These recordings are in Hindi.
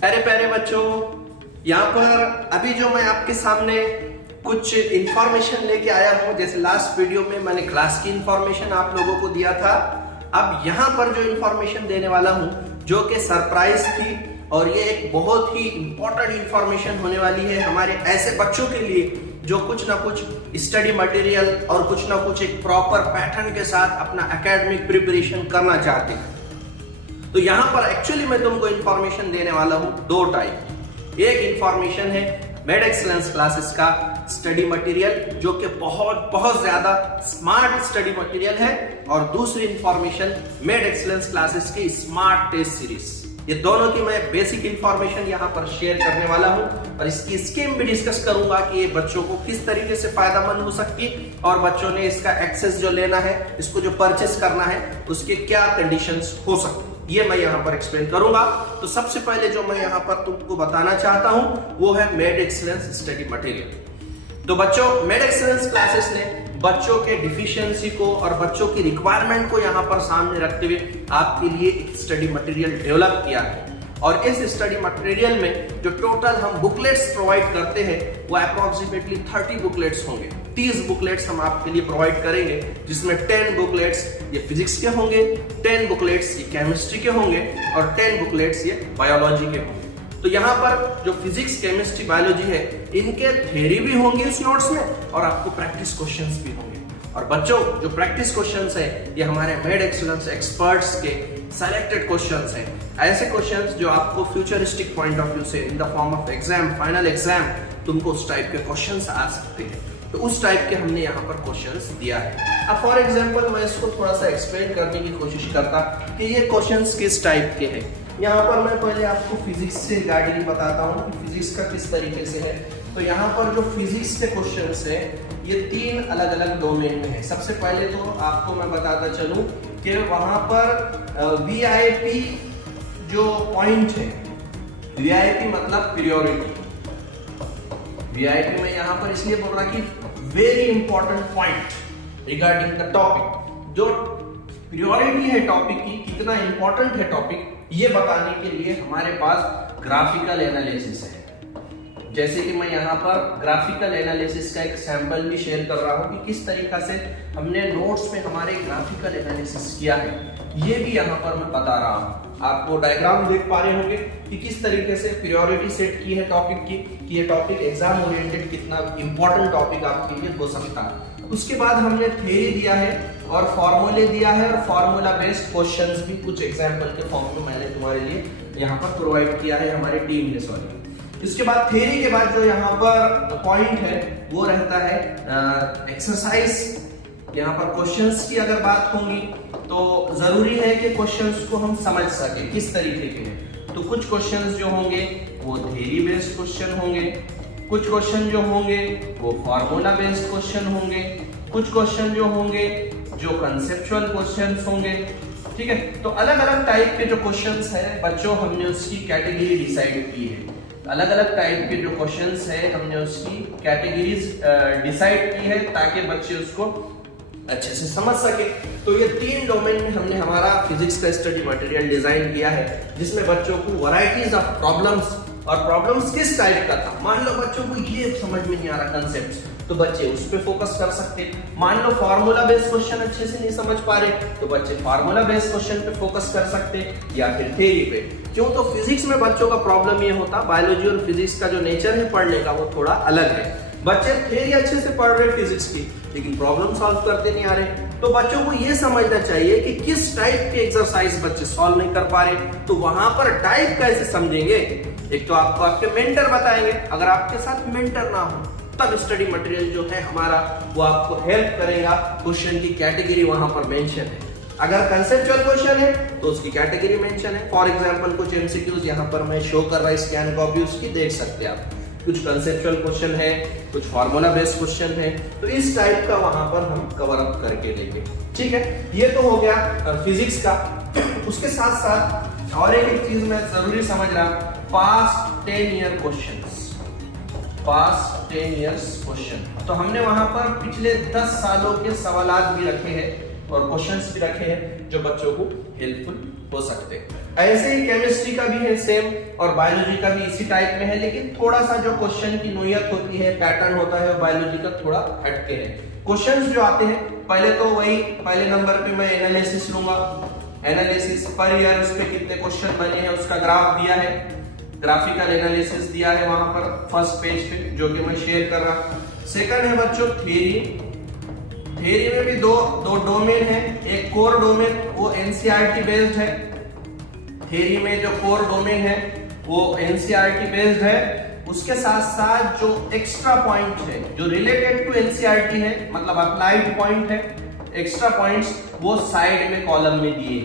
प्यारे प्यारे बच्चों, यहाँ पर अभी जो मैं आपके सामने कुछ इंफॉर्मेशन लेके आया हूँ, जैसे लास्ट वीडियो में मैंने क्लास की इंफॉर्मेशन आप लोगों को दिया था। अब यहाँ पर जो इंफॉर्मेशन देने वाला हूँ जो कि सरप्राइज थी, और ये एक बहुत ही इंपॉर्टेंट इंफॉर्मेशन होने वाली है हमारे ऐसे बच्चों के लिए जो कुछ ना कुछ स्टडी मटेरियल और कुछ ना कुछ एक प्रॉपर पैटर्न के साथ अपना एकेडमिक प्रिपरेशन करना चाहते हैं। तो यहाँ पर एक्चुअली मैं तुमको इंफॉर्मेशन देने वाला हूँ दो टाइप। एक इंफॉर्मेशन है मेड एक्सीलेंस क्लासेस का स्टडी मटेरियल जो कि बहुत ज्यादा स्मार्ट स्टडी मटेरियल है, और दूसरी इंफॉर्मेशन मेड एक्सीलेंस क्लासेस की स्मार्ट टेस्ट सीरीज। ये दोनों की मैं बेसिक इंफॉर्मेशन यहाँ पर शेयर करने वाला हूँ, और इसकी स्कीम भी डिस्कस करूंगा कि ये बच्चों को किस तरीके से फायदेमंद हो सकती है, और बच्चों ने इसका एक्सेस जो लेना है, इसको जो परचेस करना है, उसके क्या कंडीशंस हो सकती है, ये मैं यहाँ पर एक्सप्लेन करूंगा। तो सबसे पहले जो मैं यहाँ पर तुमको बताना चाहता हूँ वो है मेड एक्सीलेंस स्टडी मटेरियल। तो बच्चों, मेड एक्सीलेंस क्लासेस ने बच्चों के डिफिशियंसी को और बच्चों की रिक्वायरमेंट को यहाँ पर सामने रखते हुए आपके लिए एक स्टडी मटेरियल डेवलप किया है। और इस स्टडी मटेरियल में जो टोटल हम बुकलेट्स प्रोवाइड करते हैं वो अप्रोक्सीमेटली 30 बुकलेट्स होंगे। 30 बुकलेट्स हम आपके लिए प्रोवाइड करेंगे, जिसमें 10 बुकलेट्स ये फिजिक्स के होंगे, 10 बुकलेट्स ये केमिस्ट्री के होंगे, और 10 बुकलेट्स ये बायोलॉजी के होंगे। तो यहाँ पर जो फिजिक्स, केमिस्ट्री, बायोलॉजी है, इनके थ्योरी भी होंगे इस नोट्स में, और आपको प्रैक्टिस क्वेश्चंस भी होंगे। और बच्चों, जो प्रैक्टिस क्वेश्चंस है ये हमारे मेड एक्सीलेंस एक्सपर्ट्स के सेलेक्टेड क्वेश्चंस हैं। ऐसे क्वेश्चंस जो आपको फ्यूचरिस्टिक पॉइंट ऑफ व्यू से in the form of exam, final exam, तुमको उस टाइप के क्वेश्चंस आ सकते हैं। तो उस टाइप के हमने यहाँ पर क्वेश्चंस दिया है। अब फॉर एग्जांपल मैं इसको थोड़ा सा एक्सप्लेन करने की कोशिश करता कि ये क्वेश्चंस किस टाइप के हैं। यहाँ पर मैं पहले आपको फिजिक्स से रिगार्डिंग बताता हूँ कि फिजिक्स का किस तरीके से है। तो यहाँ पर जो फिजिक्स के क्वेश्चंस है ये 3 अलग अलग डोमेन में है। सबसे पहले तो आपको मैं बताता चलूँ कि वहाँ पर वीआईपी जो पॉइंट है, वीआईपी मतलब प्रियोरिटी। वीआईपी में यहाँ पर इसलिए बोल रहा कि very important point regarding the topic. जो प्रियोरिटी है टॉपिक की, कितना इंपॉर्टेंट है टॉपिक, ये बताने के लिए हमारे पास ग्राफिकल एनालिसिस है। जैसे कि मैं यहाँ पर ग्राफिकल एनालिसिस का एक सैंपल भी शेयर कर रहा हूँ कि किस तरीके से हमने नोट्स में हमारे ग्राफिकल एनालिसिस किया है, ये भी यहाँ पर मैं बता रहा हूँ। आपको डायग्राम देख पा रहे होंगे कि किस तरीके से प्रायोरिटी सेट की है टॉपिक की, कि ये टॉपिक एग्जाम ओरिएंटेड कितना इंपॉर्टेंट टॉपिक आपके लिए हो सकता है। उसके बाद हमने थ्योरी दिया है और फॉर्मूले दिया है, और फॉर्मूला बेस्ड क्वेश्चंस भी कुछ एग्जांपल के फॉर्म में मैंने तुम्हारे लिए यहाँ पर प्रोवाइड किया है, हमारी टीम ने। सॉरी, इसके बाद थ्योरी के बाद जो यहाँ पर पॉइंट है वो रहता है एक्सरसाइज। यहाँ पर क्वेश्चंस की अगर बात होगी तो जरूरी है कि क्वेश्चंस को हम समझ सके किस तरीके के हैं। तो कुछ क्वेश्चंस जो होंगे वो थ्योरी बेस्ड क्वेश्चन होंगे, कुछ क्वेश्चन जो होंगे वो फार्मूला बेस्ड क्वेश्चन होंगे, कुछ क्वेश्चन जो होंगे जो कंसेप्चुअल क्वेश्चंस होंगे। ठीक है, तो अलग अलग टाइप के जो क्वेश्चंस हैं बच्चों, हमने उसकी कैटेगरी डिसाइड की है। अलग अलग टाइप के जो क्वेश्चंस है हमने उसकी कैटेगरीज डिसाइड की है ताकि बच्चे उसको अच्छे से समझ सके। तो ये 3 डोमेन में हमने हमारा फिजिक्स का स्टडी मटेरियल डिजाइन किया है, जिसमें बच्चों को वैरायटीज ऑफ प्रॉब्लम्स, और प्रॉब्लम्स किस टाइप का था। मान लो बच्चों को ये समझ में नहीं आ रहा कंसेप्ट, तो बच्चे उस पे फोकस कर सकते हैं। मान लो फार्मूला बेस्ड क्वेश्चन अच्छे से नहीं समझ पा रहे, तो बच्चे फार्मूला बेस्ड क्वेश्चन पे फोकस कर सकते हैं, या फिर थ्योरी पे। क्यों? तो फिजिक्स में बच्चों का प्रॉब्लम ये होता, बायोलॉजी और फिजिक्स का जो नेचर है पढ़ने का वो थोड़ा अलग है। बच्चे थ्योरी अच्छे से पढ़ रहे फिजिक्स की, लेकिन प्रॉब्लम सॉल्व करते नहीं आ रहे। तो बच्चों को ये समझना चाहिए कि किस टाइप के एक्सरसाइज बच्चे सॉल्व नहीं कर पा रहे, तो वहां पर टाइप कैसे समझेंगे। एक तो आपको आपके मेंटर बताएंगे, अगर आपके साथ मेंटर ना हो तब स्टडी मटेरियल जो है हमारा वो आपको हेल्प करेगा। क्वेश्चन की कैटेगरी वहां पर मेंशन है। अगर कंसेप्चुअल क्वेश्चन है तो उसकी कैटेगरी मेंशन है। फॉर एग्जांपल कुछ एमसीक्यूज यहाँ पर मैं शो कर रहा, स्कैन कॉपी उसकी देख सकते हैं आप। कुछ कंसेप्चुअल क्वेश्चन है, कुछ फार्मूला बेस्ड क्वेश्चन है, तो इस टाइप का वहां पर हम कवर अप करके लेंगे। ठीक है, ये तो हो गया फिजिक्स का। उसके साथ साथ और एक चीज मैं जरूरी समझ रहा, past 10 year questions, past 10 years question. तो हमने वहां पर पिछले 10 सालों के सवालात भी रखे हैं और क्वेश्चंस भी रखे हैं जो बच्चों को हेल्पफुल हो सकते हैं। ऐसे ही केमिस्ट्री का भी है सेम, और बायोलॉजी का भी इसी टाइप में है, लेकिन थोड़ा सा जो क्वेश्चन की नोयत होती है, पैटर्न होता है, वो बायोलॉजी का थोड़ा हटके है। क्वेश्चंस जो आते हैं पहले तो वही, पहले नंबर पे मैं एनालिसिस लूंगा, एनालिसिस पर ईयर उस पे कितने क्वेश्चन बने हैं उसका ग्राफ दिया है, ग्राफिकल एनालिसिस दिया है वहां पर फर्स्ट पेज पे, जो कि मैं शेयर कर रहा। सेकंड है बच्चों थ्योरी। थ्योरी में भी दो डोमेन है, एक कोर डोमेन वो एनसीईआरटी बेस्ड है। थ्योरी में जो कोर डोमेन है वो एनसीईआरटी बेस्ड है, उसके साथ साथ जो एक्स्ट्रा पॉइंट है जो रिलेटेड टू एनसीईआरटी है, मतलब अप्लाइड पॉइंट है, एक्स्ट्रा पॉइंट्स वो साइड में कॉलम में दिए,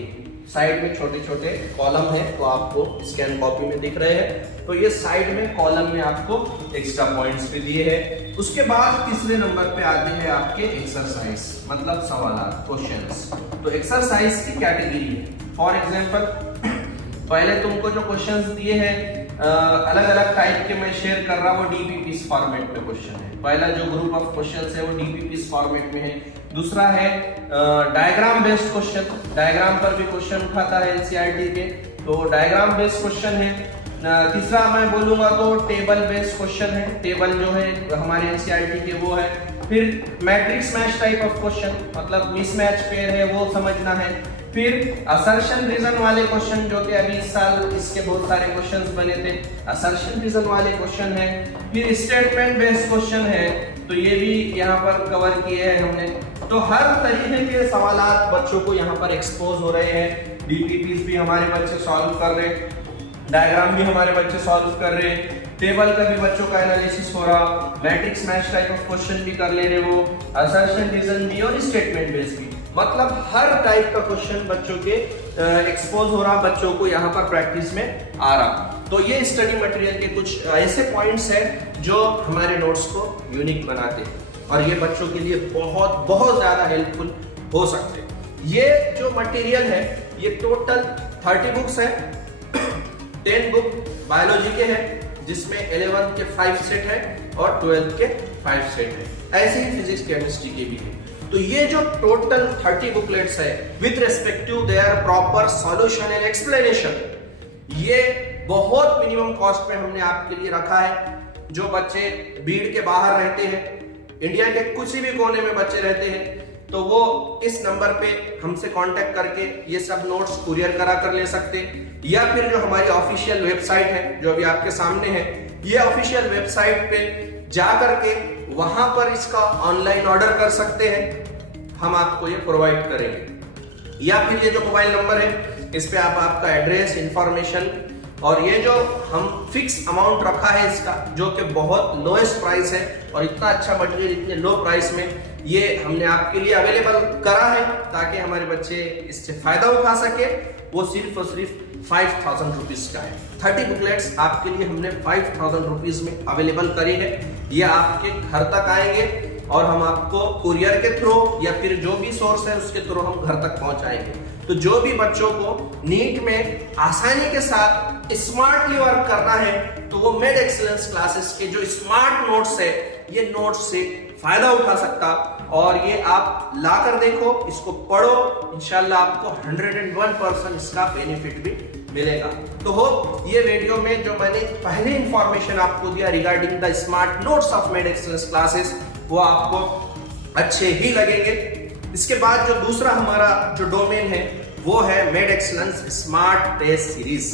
साइड में छोटे छोटे कॉलम है, तो आपको स्कैन कॉपी में दिख रहे हैं, तो ये साइड में कॉलम में आपको एक्स्ट्रा पॉइंट्स भी दिए हैं। उसके बाद तीसरे नंबर पे आते हैं आपके एक्सरसाइज, मतलब सवाल क्वेश्चंस। तो एक्सरसाइज की कैटेगरी है, फॉर एग्जांपल पहले तुमको जो क्वेश्चंस दिए हैं अलग अलग टाइप के मैं शेयर कर रहा हूँ, वो डीपीपी फॉर्मेट में क्वेश्चन है। पहला जो ग्रुप ऑफ क्वेश्चंस है वो डीपीपी फॉर्मेट में है। दूसरा है डायग्राम बेस्ड क्वेश्चन, डायग्राम पर भी क्वेश्चन उठाता है एनसीईआरटी के, तो डायग्राम बेस्ड क्वेश्चन है। तीसरा मैं बोलूंगा तो टेबल बेस्ड क्वेश्चन है, टेबल जो है हमारे एनसीईआरटी के वो है। फिर matrix match type of question, मतलब मिसमैच पेयर है वो समझना है। फिर असर्शन रीजन वाले क्वेश्चन, जो कि अभी इस साल इसके बहुत सारे क्वेश्चंस बने थे, असर्शन रीजन वाले क्वेश्चन है। फिर स्टेटमेंट बेस्ड क्वेश्चन है, तो ये भी यहाँ पर कवर किए हैं हमने। तो हर तरीके के सवालात बच्चों को यहाँ पर एक्सपोज हो रहे हैं। डीपीपीज भी हमारे बच्चे सॉल्व कर रहे हैं, डायग्राम भी हमारे बच्चे सॉल्व कर रहे हैं, टेबल का भी बच्चों का एनालिसिस हो रहा, matrix match type of question भी कर ले रहे वो, असर्शन रीजन भी और स्टेटमेंट बेस्ड भी, मतलब हर टाइप का क्वेश्चन बच्चों के एक्सपोज हो रहा, बच्चों को यहाँ पर प्रैक्टिस में आ रहा। तो ये स्टडी मटेरियल के कुछ ऐसे पॉइंट्स हैं जो हमारे नोट्स को यूनिक बनाते हैं और ये बच्चों के लिए बहुत बहुत ज्यादा हेल्पफुल हो सकते हैं। ये जो मटेरियल है ये टोटल 30 बुक्स है, 10 बुक बायोलॉजी के हैं, जिसमें 11 के 5 सेट है और 12 के 5 सेट है। ऐसे ही फिजिक्स केमिस्ट्री के भी है। तो ये जो टोटल 30 बुकलेट्स है with respective there proper solution and explanation, ये बहुत मिनिमम कॉस्ट में हमने आपके लिए रखा है। जो बच्चे भीड़ के बाहर रहते हैं, इंडिया के किसी भी कोने में बच्चे रहते हैं, तो वो इस नंबर पे हमसे कांटेक्ट करके ये सब नोट्स कुरियर करा कर ले सकते हैं, या फिर जो हमारी ऑफिशियल वेबसाइट है जो अभी आपके सामने है, ये ऑफिशियल वेबसाइट पे जा करके वहां पर इसका ऑनलाइन ऑर्डर कर सकते हैं, हम आपको ये प्रोवाइड करेंगे। या फिर ये जो मोबाइल नंबर है इस पे आप आपका एड्रेस, इंफॉर्मेशन, और ये जो हम फिक्स अमाउंट रखा है इसका, जो कि बहुत लोएस्ट प्राइस है, और इतना अच्छा मटेरियल इतने लो प्राइस में ये हमने आपके लिए अवेलेबल करा है ताकि हमारे बच्चे इससे फायदा उठा सके। वो सिर्फ और सिर्फ 5000 रुपीज का है। 30 बुकलेट्स आपके लिए हमने 5000 रुपीज में अवेलेबल करी है। ये आपके घर तक आएंगे और हम आपको कुरियर के थ्रू या फिर जो भी सोर्स है उसके थ्रू हम घर तक पहुंचाएंगे। तो जो भी बच्चों को नीट में आसानी के साथ स्मार्टली वर्क करना है, तो वो मेड एक्सीलेंस क्लासेस के जो स्मार्ट नोट्स है, ये नोट्स से फायदा उठा सकता, और ये आप ला कर देखो, इसको पढ़ो, इंशाल्लाह आपको 101% इसका बेनिफिट भी मिलेगा। तो हो ये वीडियो में जो मैंने पहले इंफॉर्मेशन आपको दिया regarding the smart notes of made excellence classes, वो आपको अच्छे ही लगेंगे। इसके बाद जो दूसरा हमारा जो डोमेन है वो है med excellence smart test series.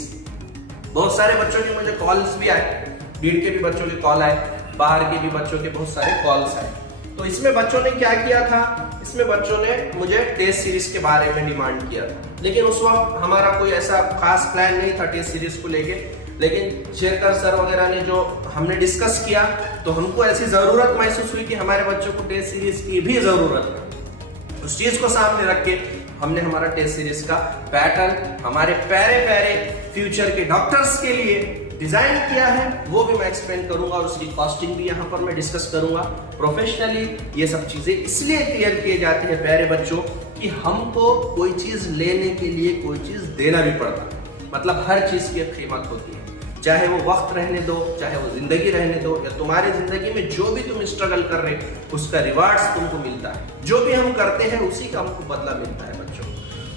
बहुत सारे बच्चों के मुझे कॉल्स भी आए, भीड़ के भी बच्चों के कॉल आए, बाहर के भी बच्चों के बहुत सारे कॉल्स आए। तो इसमें बच्चों ने क्या किया था, इसमें बच्चों ने मुझे टेस्ट सीरीज के बारे में डिमांड किया था, लेकिन उस वक्त हमारा कोई ऐसा खास प्लान नहीं था टेस्ट सीरीज को लेके। लेकिन शेरकर सर वगैरह ने जो हमने डिस्कस किया, तो हमको ऐसी जरूरत महसूस हुई कि हमारे बच्चों को टेस्ट सीरीज की भी जरूरत है। उस चीज को सामने रख के हमने हमारा टेस्ट सीरीज का पैटर्न हमारे प्यारे प्यारे फ्यूचर के डॉक्टर्स के लिए डिजाइन किया है, वो भी मैं एक्सप्लेन करूंगा और उसकी कॉस्टिंग भी यहाँ पर मैं डिस्कस करूंगा। प्रोफेशनली ये सब चीजें इसलिए क्लियर किए जाते हैं प्यारे बच्चों कि हमको कोई चीज लेने के लिए कोई चीज देना भी पड़ता है, मतलब हर चीज की एक कीमत होती है, चाहे वो वक्त रहने दो, चाहे वो जिंदगी रहने दो, या तुम्हारे जिंदगी में जो भी तुम स्ट्रगल कर रहे हो उसका रिवार्ड्स तुमको मिलता है। जो भी हम करते हैं उसी का हमको बदला मिलता है बच्चों।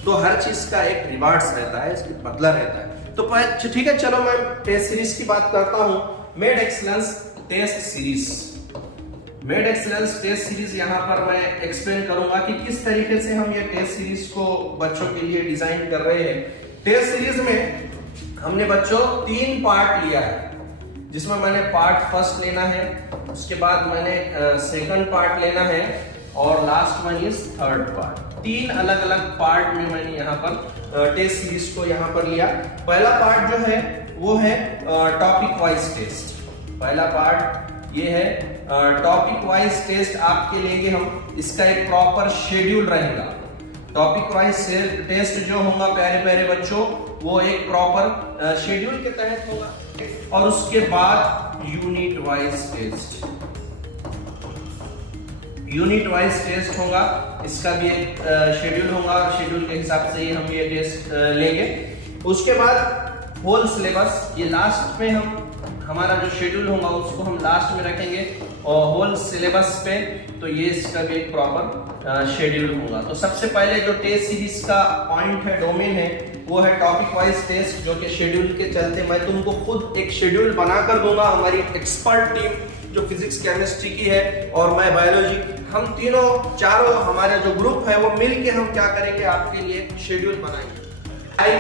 तो हर चीज का एक रिवार्ड्स रहता है, इसका बदला रहता है। तो ठीक है, चलो मैं टेस्ट सीरीज की बात करता हूं। Med excellence test series, med excellence test series यहाँ पर मैं एक्सप्लेन करूंगा कि किस तरीके से हम ये टेस्ट सीरीज को बच्चों के लिए डिजाइन कर रहे हैं। टेस्ट सीरीज में हमने बच्चों 3 पार्ट लिया है, जिसमें मैंने पार्ट फर्स्ट लेना है, उसके बाद मैंने सेकंड पार्ट लेना है और last one is third part. 3 अलग अलग पार्ट में मैंने यहाँ पर टेस्ट सीरीज को यहाँ पर लिया। पहला पार्ट जो है वो है टॉपिक वाइज टेस्ट। पहला पार्ट ये है टॉपिक वाइज टेस्ट आपके लेंगे हम। इसका एक प्रॉपर शेड्यूल रहेगा। टॉपिक वाइज टेस्ट जो होगा प्यारे प्यारे बच्चों, वो एक प्रॉपर शेड्यूल के तहत होगा। और उसके बाद unit wise test, unit wise test होगा, इसका भी एक शेड्यूल होगा और शेड्यूल के हिसाब से ही हम ये टेस्ट लेंगे। उसके बाद होल सिलेबस, ये लास्ट में हम हमारा जो शेड्यूल होगा उसको हम लास्ट में रखेंगे और होल सिलेबस पे तो ये इसका भी एक प्रॉपर शेड्यूल होगा। तो सबसे पहले जो टेस्ट सीरीज का पॉइंट है, डोमेन है, वो है टॉपिक वाइज टेस्ट, जो कि शेड्यूल के चलते मैं तुमको खुद एक शेड्यूल बनाकर दूंगा। हमारी एक्सपर्ट टीम जो फिजिक्स केमिस्ट्री की है और मैं बायोलॉजी, हम तीनों चारों हमारे जो ग्रुप है वो मिलके हम क्या करेंगे, आपके लिए शेड्यूल बनाएंगे।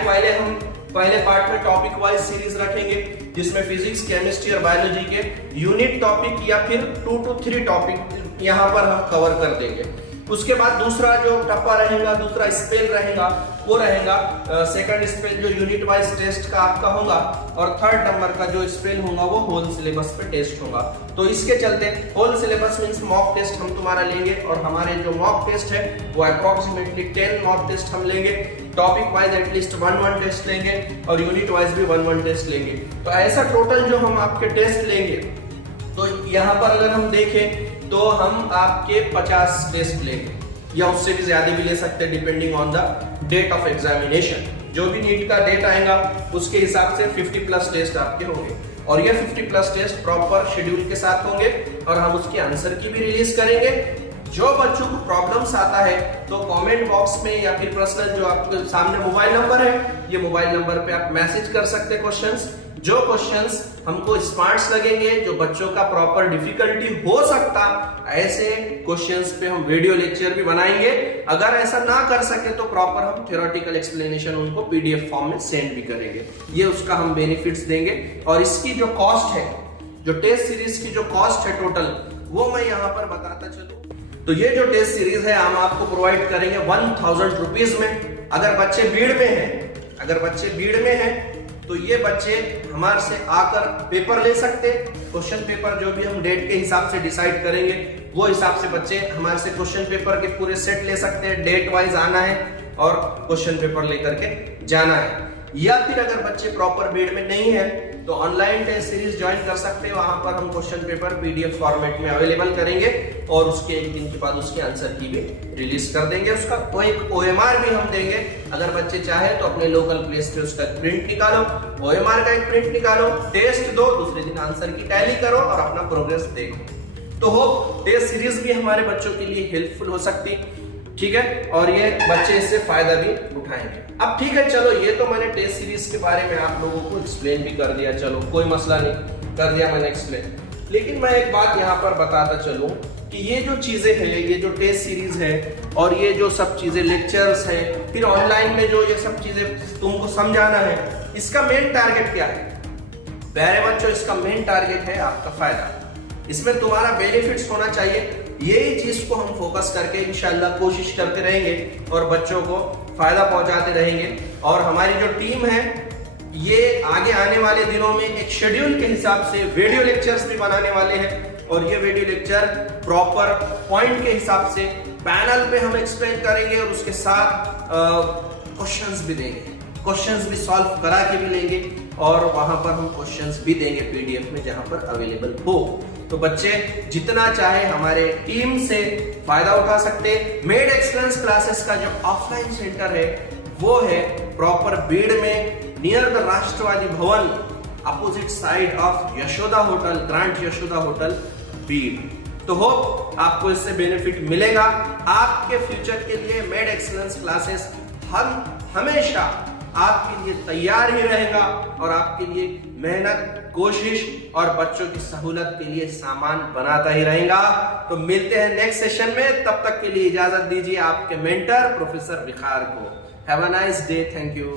पहले हम पहले पार्ट में टॉपिक वाइज सीरीज रखेंगे, जिसमें फिजिक्स केमिस्ट्री और बायोलॉजी के यूनिट टॉपिक या फिर 2 to 3 टॉपिक यहाँ पर हम कवर कर देंगे। उसके बाद दूसरा जो टप्पा रहेगा, दूसरा स्पेल रहेगा, वो रहेगा सेकंड स्पेल जो यूनिट वाइज टेस्ट का आपका होगा, और थर्ड नंबर का जो स्पेल होगा वो होल सिलेबस पे टेस्ट होगा। तो इसके चलते whole syllabus means mock test हम तुम्हारा लेंगे, और हमारे जो मॉक टेस्ट है वो अप्रोक्सीमेटली 10 मॉक टेस्ट हम लेंगे। टॉपिक वाइज एटलीस्ट 1 टेस्ट लेंगे और यूनिट वाइज भी 1 टेस्ट लेंगे। तो ऐसा टोटल जो हम आपके टेस्ट लेंगे, तो यहाँ पर अगर हम देखें तो हम आपके 50 टेस्ट लेंगे, या उससे भी ज्यादा भी ले सकते हैं depending on the date of examination. जो भी नीट का डेट आएगा उसके हिसाब से 50+ टेस्ट आपके होंगे, और ये 50+ टेस्ट प्रॉपर शेड्यूल के साथ होंगे, और हम उसके आंसर की भी रिलीज करेंगे। जो बच्चों को प्रॉब्लम्स आता है तो कमेंट बॉक्स में या फिर पर्सनल जो आपके सामने मोबाइल नंबर है, ये मोबाइल नंबर पे आप मैसेज कर सकते हैं क्वेश्चंस। जो क्वेश्चंस हमको स्मार्ट्स लगेंगे, जो बच्चों का प्रॉपर डिफिकल्टी हो सकता, ऐसे क्वेश्चंस पे हम वीडियो लेक्चर भी बनाएंगे। अगर ऐसा ना कर सके तो प्रॉपर हम थ्योरेटिकल एक्सप्लेनेशन उनको पीडीएफ फॉर्म में सेंड भी करेंगे। ये उसका हम बेनिफिट्स देंगे। और इसकी जो कॉस्ट है, जो टेस्ट सीरीज की जो कॉस्ट है टोटल, वो मैं यहाँ पर बताता चलूं। तो ये जो टेस्ट सीरीज है हम आपको प्रोवाइड करेंगे 1000 रुपीज में। अगर बच्चे भीड़ में हैं, अगर बच्चे भीड़ में हैं तो ये बच्चे हमारे से आकर पेपर ले सकते। क्वेश्चन पेपर जो भी हम डेट के हिसाब से डिसाइड करेंगे, वो हिसाब से बच्चे हमारे से क्वेश्चन पेपर के पूरे सेट ले सकते हैं। डेट वाइज आना है और क्वेश्चन पेपर लेकर के जाना है। या फिर अगर बच्चे प्रॉपर भीड़ में नहीं है तो ऑनलाइन टेस्ट सीरीज ज्वाइन कर सकते हैं। वहां पर हम क्वेश्चन पेपर पीडीएफ फॉर्मेट में अवेलेबल करेंगे और उसके एक दिन के बाद उसके आंसर की भी रिलीज कर देंगे। उसका कोई ओएमआर भी हम देंगे। अगर बच्चे चाहे तो अपने लोकल प्लेस पे उसका प्रिंट निकालो, ओएमआर का एक प्रिंट निकालो, टेस्ट दो, दूसरे दिन आंसर की टैली करो और अपना प्रोग्रेस देखो। तो होप टेस्ट सीरीज भी हमारे बच्चों के लिए हेल्पफुल हो सकती, ठीक है, और ये बच्चे इससे फायदा भी उठाएंगे। अब ठीक है, चलो ये तो मैंने टेस्ट सीरीज के बारे में आप लोगों को एक्सप्लेन भी कर दिया, चलो कोई मसला नहीं, कर दिया मैंने एक्सप्लेन। लेकिन मैं एक बात यहाँ पर बताता चलूं कि ये जो चीजें हैं, ये जो टेस्ट सीरीज है और ये जो सब चीजें लेक्चर्स है, फिर ऑनलाइन में जो ये सब चीजें तुमको समझाना है, इसका मेन टारगेट क्या है प्यारे बच्चों? इसका मेन टारगेट है आपका फायदा। इसमें तुम्हारा बेनिफिट्स होना चाहिए। यही चीज को हम फोकस करके इंशाल्लाह कोशिश करते रहेंगे और बच्चों को फायदा पहुंचाते रहेंगे। और हमारी जो टीम है ये आगे आने वाले दिनों में एक शेड्यूल के हिसाब से वीडियो लेक्चर्स भी बनाने वाले हैं, और ये वीडियो लेक्चर प्रॉपर पॉइंट के हिसाब से पैनल पे हम एक्सप्लेन करेंगे और उसके साथ क्वेश्चंस भी देंगे, क्वेश्चंस भी सॉल्व करा के भी लेंगे, और वहां पर हम क्वेश्चंस भी देंगे पीडीएफ में जहां पर अवेलेबल हो। तो बच्चे जितना चाहे हमारे टीम से फायदा उठा सकते। मेड एक्सीलेंस क्लासेस का जो ऑफलाइन सेंटर है वो है प्रॉपर बीड़ में, near the Rashtravadi Bhavan, opposite side of Yashoda hotel, grand Yashoda hotel, Beed. तो होप आपको इससे बेनिफिट मिलेगा। आपके फ्यूचर के लिए मेड एक्सीलेंस क्लासेस हम हमेशा आपके लिए तैयार ही रहेगा और आपके लिए मेहनत, कोशिश और बच्चों की सहूलत के लिए सामान बनाता ही रहेगा। तो मिलते हैं नेक्स्ट सेशन में, तब तक के लिए इजाजत दीजिए आपके मेंटर प्रोफेसर विखार को। Have a nice day, thank you.